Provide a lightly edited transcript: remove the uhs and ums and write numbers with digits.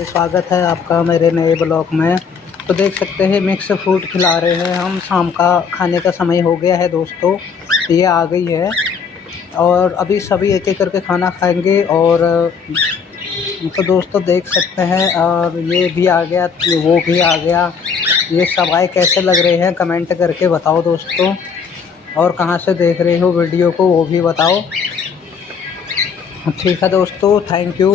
स्वागत है आपका मेरे नए ब्लॉग में। तो देख सकते हैं मिक्स फ्रूट खिला रहे हैं हम। शाम का खाने का समय हो गया है दोस्तों, ये आ गई है और अभी सभी एक एक करके खाना खाएंगे। और तो दोस्तों देख सकते हैं और ये भी आ गया, वो भी आ गया। ये सब आए कैसे लग रहे हैं कमेंट करके बताओ दोस्तों, और कहाँ से देख रहे हो वीडियो को वो भी बताओ। ठीक है दोस्तों, थैंक यू।